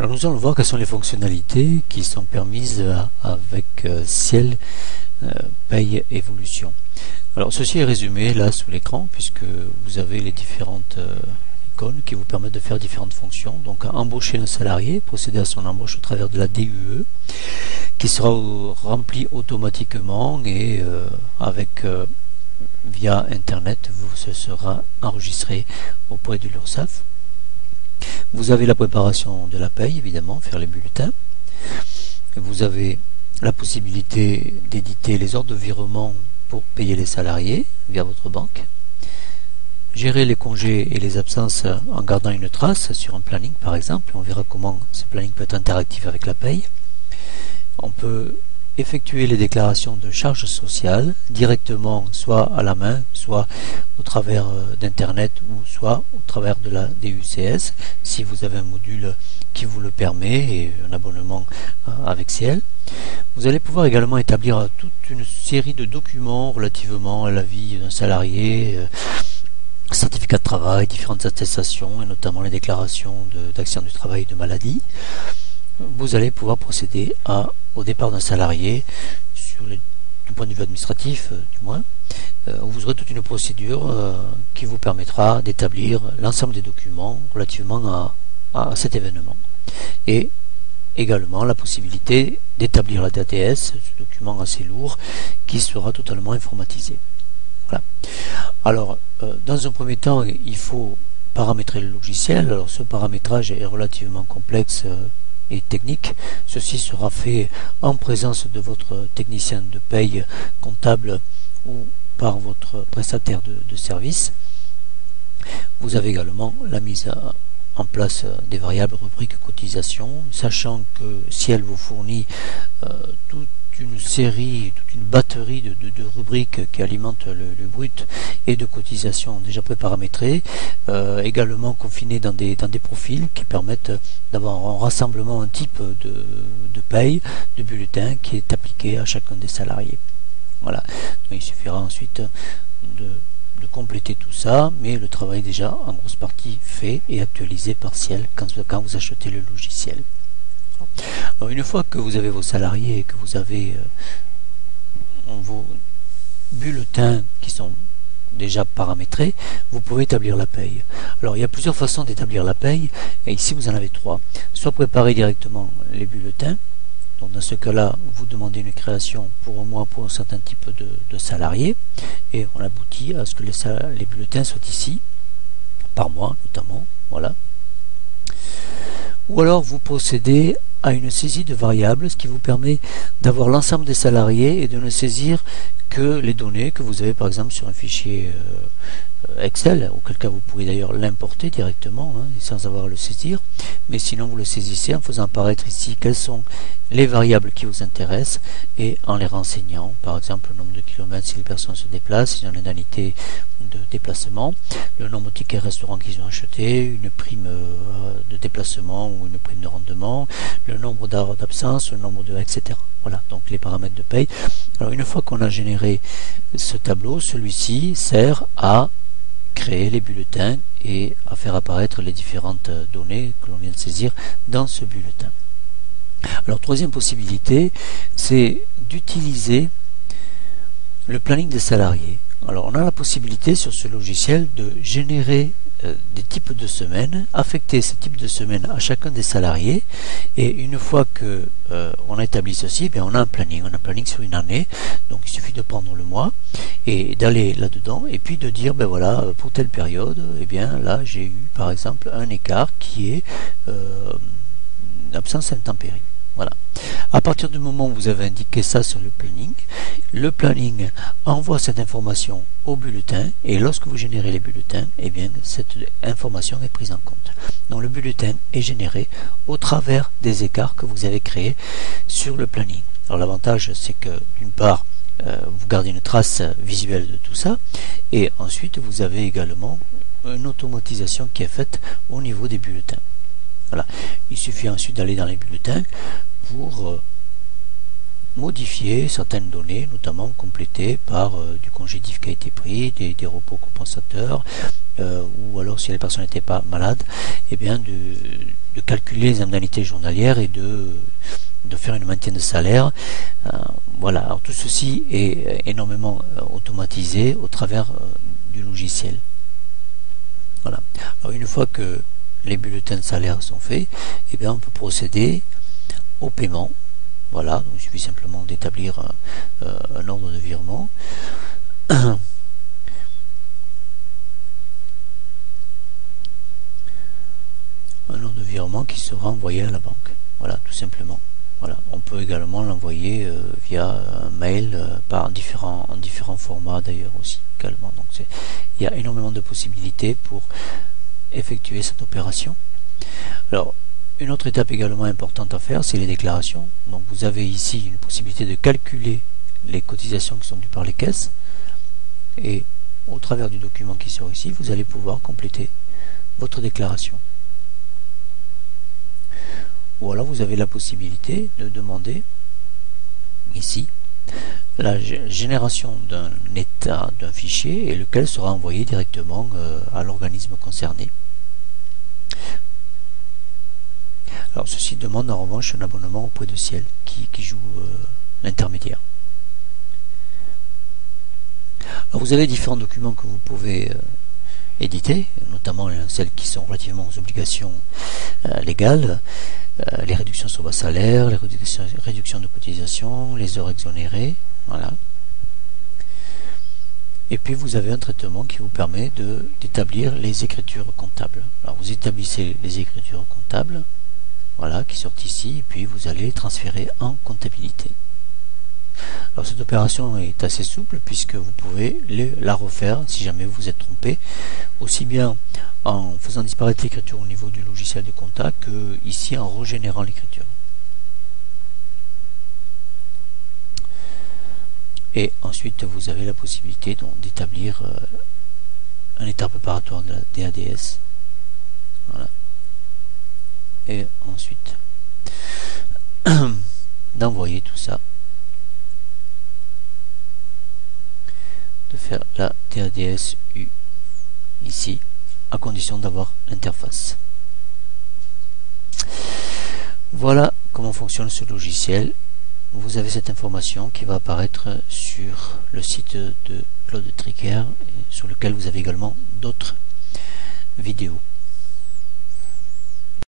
Alors nous allons voir quelles sont les fonctionnalités qui sont permises avec Ciel Paye Évolution. Alors ceci est résumé là sous l'écran puisque vous avez les différentes icônes qui vous permettent de faire différentes fonctions. Donc embaucher un salarié, procéder à son embauche au travers de la DUE qui sera remplie automatiquement et via internet ce sera enregistré auprès de l'URSSAF. Vous avez la préparation de la paye, évidemment, faire les bulletins. Vous avez la possibilité d'éditer les ordres de virement pour payer les salariés via votre banque. Gérer les congés et les absences en gardant une trace sur un planning, par exemple. On verra comment ce planning peut être interactif avec la paye. On peut effectuer les déclarations de charges sociales directement, soit à la main, soit au travers d'internet ou soit au travers de la DUCS si vous avez un module qui vous le permet et un abonnement avec Ciel. Vous allez pouvoir également établir toute une série de documents relativement à la vie d'un salarié, certificat de travail, différentes attestations et notamment les déclarations d'accident du travail et de maladie. Vous allez pouvoir procéder au départ d'un salarié du point de vue administratif du moins. Vous aurez toute une procédure qui vous permettra d'établir l'ensemble des documents relativement à cet événement et également la possibilité d'établir la DATS, ce document assez lourd qui sera totalement informatisé. Voilà. Alors dans un premier temps il faut paramétrer le logiciel. Alors ce paramétrage est relativement complexe et technique. Ceci sera fait en présence de votre technicien de paye comptable ou par votre prestataire de service. Vous avez également la mise en place des variables rubriques cotisation, sachant que si elle vous fournit toute une batterie de rubriques qui alimentent le brut et de cotisations déjà préparamétrées, également confinées dans des profils qui permettent d'avoir un rassemblement, un type de paye, de bulletin qui est appliqué à chacun des salariés. Voilà. Donc, il suffira ensuite de compléter tout ça, mais le travail est déjà en grosse partie fait et actualisé par Ciel quand vous achetez le logiciel. Alors, une fois que vous avez vos salariés et que vous avez vos bulletins qui sont déjà paramétrés, vous pouvez établir la paye. Alors il y a plusieurs façons d'établir la paye et ici vous en avez trois. Soit préparer directement les bulletins. Donc dans ce cas-là, vous demandez une création pour un mois pour un certain type de salariés et on aboutit à ce que les bulletins soient ici, par mois notamment. Voilà. Ou alors vous procédez à une saisie de variables, ce qui vous permet d'avoir l'ensemble des salariés et de ne saisir que les données que vous avez par exemple sur un fichier Excel, auquel cas vous pourrez d'ailleurs l'importer directement sans avoir à le saisir, mais sinon vous le saisissez en faisant apparaître ici quelles sont les variables qui vous intéressent et en les renseignant, par exemple le nombre de kilomètres si les personnes se déplacent, ils ont l'indemnité de déplacement, le nombre de tickets restaurants qu'ils ont acheté, une prime de déplacement ou une prime de rendement, le nombre d'heures d'absence, le nombre de etc. Voilà, donc les paramètres de paye. Alors une fois qu'on a généré ce tableau, celui-ci sert à créer les bulletins et à faire apparaître les différentes données que l'on vient de saisir dans ce bulletin. Alors troisième possibilité, c'est d'utiliser le planning des salariés. Alors on a la possibilité sur ce logiciel de générer des types de semaines, affecter ces types de semaines à chacun des salariés et une fois que on a établi ceci, bien, on a un planning sur une année, donc il suffit de prendre le mois et d'aller là-dedans et puis de dire ben voilà, pour telle période, et bien là j'ai eu par exemple un écart qui est absence intempérie. Voilà. À partir du moment où vous avez indiqué ça sur le planning envoie cette information au bulletin et lorsque vous générez les bulletins, eh bien, cette information est prise en compte. Donc le bulletin est généré au travers des écarts que vous avez créés sur le planning. Alors l'avantage c'est que d'une part vous gardez une trace visuelle de tout ça et ensuite vous avez également une automatisation qui est faite au niveau des bulletins. Voilà. Il suffit ensuite d'aller dans les bulletins pour modifier certaines données, notamment complétées par du congéditif qui a été pris, des repos compensateurs, ou alors si la personne n'était pas malade, et bien de calculer les indemnités journalières et de faire une maintien de salaire. Voilà, alors tout ceci est énormément automatisé au travers du logiciel. Voilà. Alors une fois que les bulletins de salaire sont faits, et bien on peut procéder au paiement. Voilà, donc il suffit simplement d'établir un ordre de virement. Un ordre de virement qui sera envoyé à la banque. Voilà, tout simplement. Voilà. On peut également l'envoyer via un mail en différents formats d'ailleurs aussi également. Donc il y a énormément de possibilités pour effectuer cette opération. Alors, une autre étape également importante à faire, c'est les déclarations. Donc vous avez ici une possibilité de calculer les cotisations qui sont dues par les caisses. Et au travers du document qui sort ici, vous allez pouvoir compléter votre déclaration. Ou alors vous avez la possibilité de demander ici la génération d'un état d'un fichier et lequel sera envoyé directement à l'organisme concerné. Alors ceci demande en revanche un abonnement auprès de Ciel qui joue l'intermédiaire. Alors vous avez différents documents que vous pouvez éditer, notamment celles qui sont relativement aux obligations légales, les réductions sur bas salaire, les réductions de cotisation, les heures exonérées, voilà. Et puis vous avez un traitement qui vous permet d'établir les écritures comptables. Alors vous établissez les écritures comptables, voilà, qui sortent ici, et puis vous allez les transférer en comptabilité. Alors cette opération est assez souple puisque vous pouvez la refaire si jamais vous vous êtes trompé, aussi bien en faisant disparaître l'écriture au niveau du logiciel de compta que ici en régénérant l'écriture. Et ensuite vous avez la possibilité d'établir un état préparatoire de la DADS. Voilà. Et ensuite d'envoyer tout ça, de faire la DADS U ici, à condition d'avoir l'interface. Voilà comment fonctionne ce logiciel. Vous avez cette information qui va apparaître sur le site de Claude Tricker, sur lequel vous avez également d'autres vidéos.